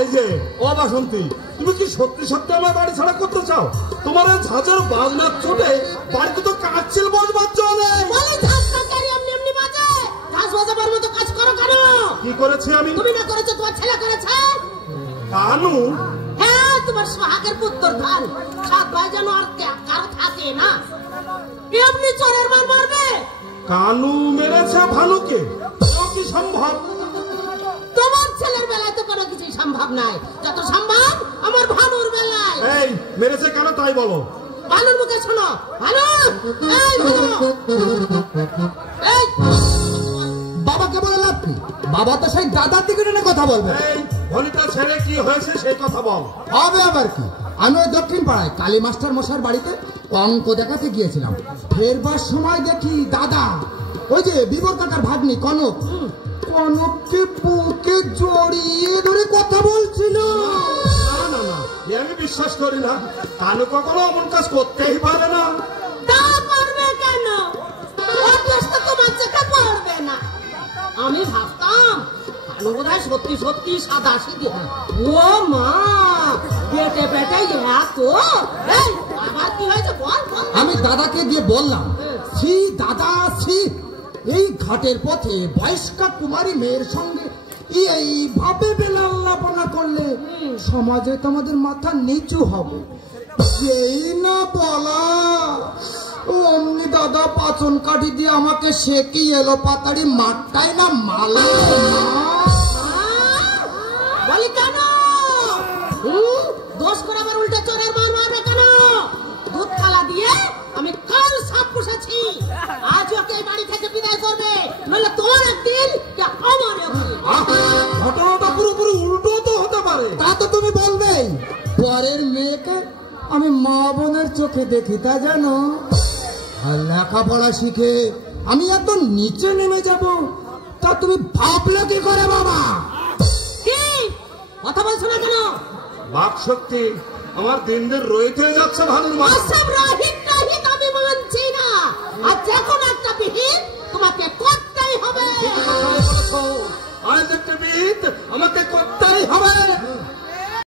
এই যে ও বাসন্তী, তুমি কি সত্যি সত্যি আমার বাড়ি ছাড়া করতে চাও? তোমার এই ঝাঁঝের বাজনার চোটে বাড়িতে তো কাটছিল বসবার চলে। কি করেছি আমি? তুমি না করেছো, তোমার ছেলে করেছে। কানু? হ্যাঁ, তোমার সোহাগের পুত্র ধান। সাত ভাই যেন আর কারো থাকে না, এমনি চোরের মার মারবে। কানু মেরেছে ভানুকে? কি সম্ভব? তোমার ছেলের বেলায় তো কোনো কিছুই সম্ভব নাই, যত সম্ভব আমার ভানুর বেলায়। এই মেরেছে কেন তাই বলো। ভানুর মুখে শোনো। ভানু, এই ভানু, এই বাবাকে বলে লাভ কি? বাবা তো সেই দাদার দিকে কথা বলবে। এই ভনিটা ছেড়ে কি হয়েছে সেই কথা বল। হবে আবার কি? আমি ওই দক্ষিণ পাড়ায় কালী মাস্টার মশাইয়ের বাড়িতে অঙ্ক দেখাতে গিয়েছিলাম। ফেরবার সময় দেখি দাদা ওই যে বিবর কাকার ভাগ্নি কনক, কনককে বুকে জড়িয়ে ধরে কথা বলছিল। না না না, আমি বিশ্বাস করি না। কানু কখনো এমন কাজ করতেই পারে না। তা পারবে কেন? তোমার চোখে পড়বে না। আমি ভাবতাম কানু বোধহয় সত্যি সত্যি সাদা সিধে। ও মা, পেটে পেটে এত। আবার কি হয়েছে বল। আমি দাদাকে দিয়ে বললাম, ছি দাদা ছি, এই ঘাটের পথে বয়স্কা কুমারী মেয়ের সঙ্গে এইভাবে বেলাল্লাপনা করলে সমাজে তোমাদের মাথা নিচু হবে। এই না বলা অমনি দাদা পাচন কাঠি দিয়ে আমাকে সেকি এলো পাতাড়ি মাঠটাই না মালা। বলি কেন দোষ করে আমার উল্টে চোরের মার মারবে কেন? দুধ খালা দিয়ে আমি কাল সাপ পুষেছি, আজ ওকে এই বাড়ি থেকে বিদায় করবে, নইলে তোমার একদিন আমার একদিন। ঘটনাটা পুরোপুরি উল্টো তো হতে পারে। তা তো তুমি বলবেই। পরের মেয়েকে আমি মা বোনের চোখে দেখি তা জানো, আর লেখাপড়া শিখে আমি একদম নিচে নেমে যাব তা তুমি ভাবলে কি করে বাবা? কি কথা বলছো না কেন? বাক শক্তি আমার দিন দিন রইতে যাচ্ছে ভানুর মা। সব রাহিত রাহিত আমি মানছি না, আর যে কোনো